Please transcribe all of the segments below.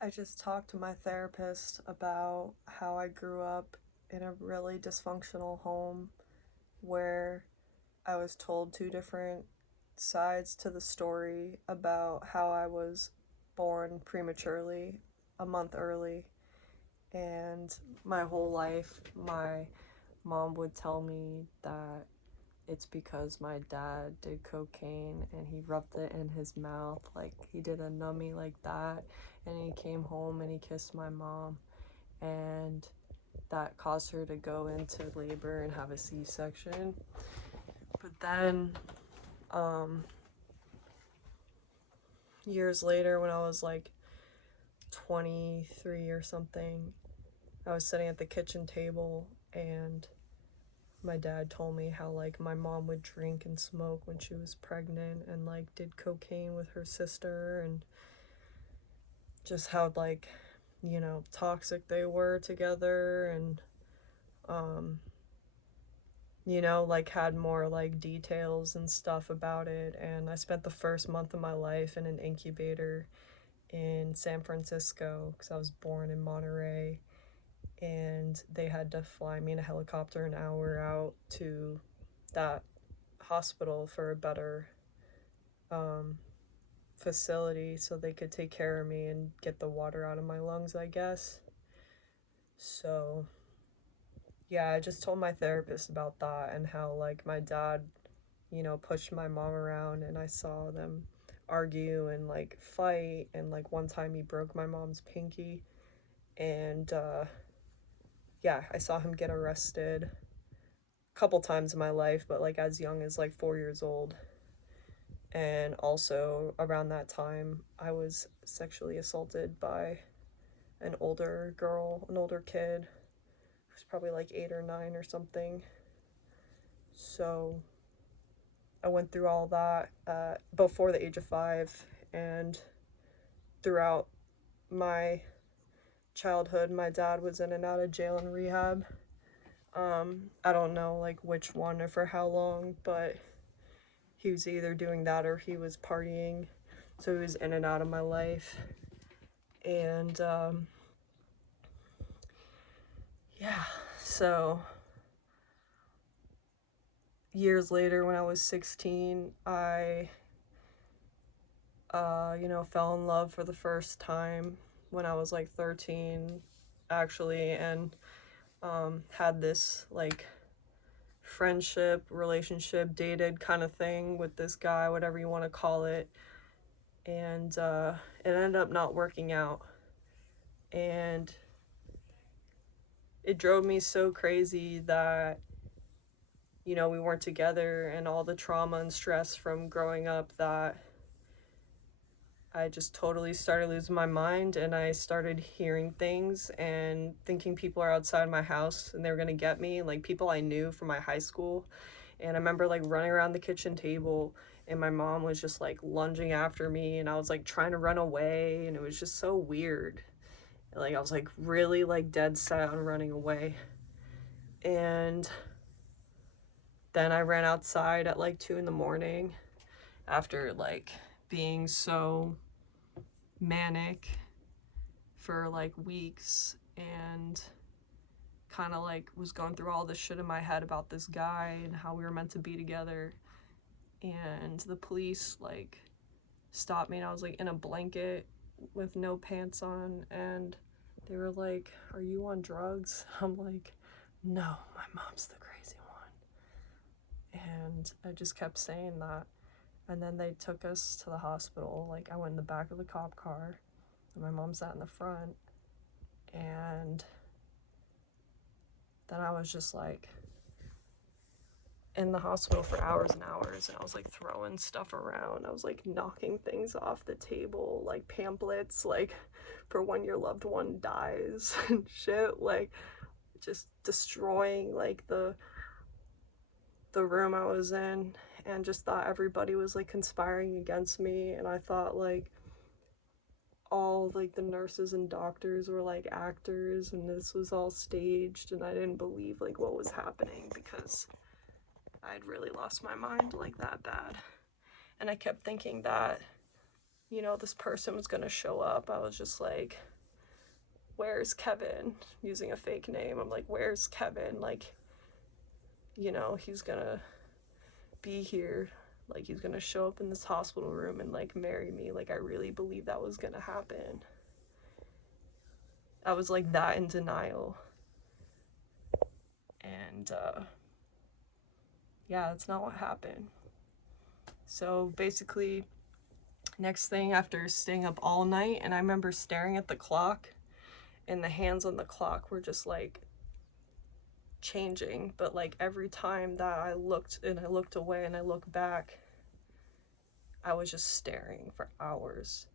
I just talked to my therapist about how I grew up in a really dysfunctional home where I was told two different sides to the story about how I was born prematurely, a month early, and my whole life my mom would tell me that it's because my dad did cocaine and he rubbed it in his mouth, like he did a numbie like that, and he came home and he kissed my mom, and that caused her to go into labor and have a C-section. But then, um, years later, when I was like 23 or something, I was sitting at the kitchen table and my dad told me how like my mom would drink and smoke when she was pregnant and like did cocaine with her sister, and just how like, toxic they were together, and um like had more like details and stuff about it. And I spent the first month of my life in an incubator in San Francisco because I was born in Monterey, and they had to fly me in a helicopter an hour out to that hospital for a better um, facility so they could take care of me and get the water out of my lungs, I guess. So, yeah, I just told my therapist about that and how, like, my dad, pushed my mom around and I saw them argue and, like, fight. And, like, one time he broke my mom's pinky. And, yeah, I saw him get arrested a couple times in my life, but, like, as young as, like, 4 years old. And also around that time, I was sexually assaulted by an older girl, an older kid, who's probably like 8 or 9 or something. So I went through all that before the age of 5, and throughout my childhood, my dad was in and out of jail and rehab. I don't know like which one or for how long, but he was either doing that or he was partying. So he was in and out of my life. And yeah, so years later, when I was 16, I, fell in love for the first time when I was like 13, actually, and had this like friendship, relationship, dated kind of thing with this guy, whatever you want to call it. And it ended up not working out. And it drove me so crazy that, we weren't together, and all the trauma and stress from growing up, that I just totally started losing my mind, and I started hearing things and thinking people are outside my house and they were going to get me, like people I knew from my high school. And I remember like running around the kitchen table and my mom was just like lunging after me and I was like trying to run away, and it was just so weird. Like I was like really like dead set on running away. And then I ran outside at like 2 in the morning after like being so manic for like weeks, and kind of like was going through all this shit in my head about this guy and how we were meant to be together. And the police like stopped me and I was like in a blanket with no pants on, and they were like, "Are you on drugs?" I'm like, "No, my mom's the crazy one." And I just kept saying that. And then they took us to the hospital. Like I went in the back of the cop car and my mom sat in the front. And then I was just like in the hospital for hours and hours, and I was like throwing stuff around. I was like knocking things off the table, like pamphlets, like for when your loved one dies and shit, like just destroying like the room I was in, and just thought everybody was like conspiring against me. And I thought like all like the nurses and doctors were like actors and this was all staged, and I didn't believe like what was happening because I'd really lost my mind like that bad. And I kept thinking that you know, this person was gonna show up, I was just like, where's Kevin? Using a fake name. I'm like, where's Kevin? Like, you know, he's gonna be here. Like, he's gonna show up in this hospital room and, like, marry me. Like, I really believe that was gonna happen. I was, like, that in denial. And, yeah, that's not what happened. So, basically, next thing, after staying up all night, and I remember staring at the clock, and the hands on the clock were just, like, changing. But, like, every time that I looked away and I looked back, I was just staring for hours,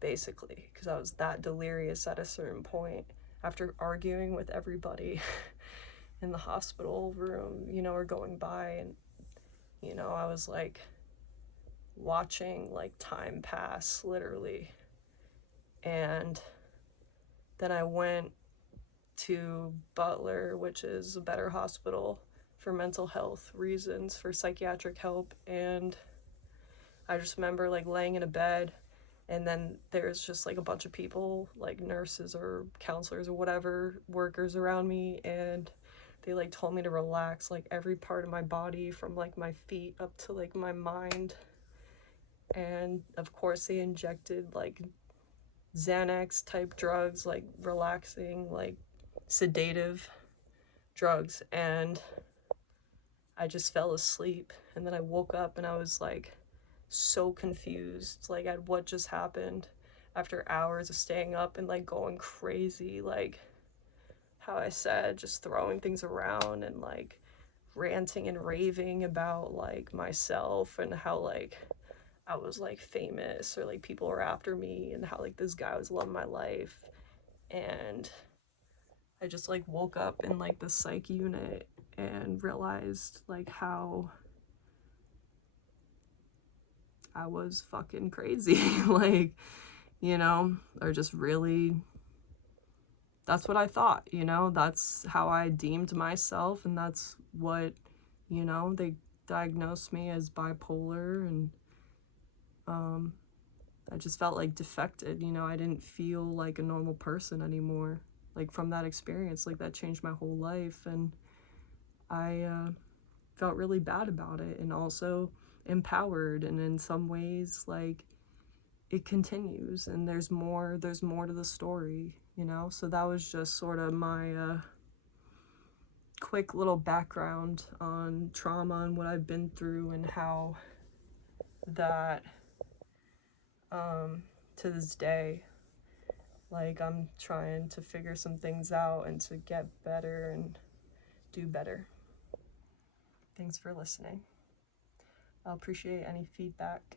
basically, because I was that delirious at a certain point after arguing with everybody in the hospital room, you know, or going by. And, you know, I was like watching like time pass, literally. And then I went to Butler, which is a better hospital for mental health reasons, for psychiatric help. And I just remember like laying in a bed, and then there's just like a bunch of people, like nurses or counselors or whatever, workers around me, and they like told me to relax like every part of my body, from like my feet up to like my mind. And of course they injected like Xanax type drugs, like relaxing, like sedative drugs. And I just fell asleep, and then I woke up and I was like so confused, like at what just happened, after hours of staying up and like going crazy, like how I said, just throwing things around and like ranting and raving about like myself and how like I was like famous, or like people were after me, and how like this guy was loving my life. And I just like woke up in like the psych unit and realized like how I was fucking crazy. Like, you know, or just really, that's what I thought, you know, that's how I deemed myself, and that's what, you know, they diagnosed me as bipolar. And I just felt like defected, you know, I didn't feel like a normal person anymore. Like from that experience, like that changed my whole life, and I felt really bad about it, and also empowered. And in some ways, like, it continues, and there's more to the story, you know. So that was just sort of my quick little background on trauma and what I've been through, and how that to this day, like, I'm trying to figure some things out and to get better and do better. Thanks for listening. I'll appreciate any feedback.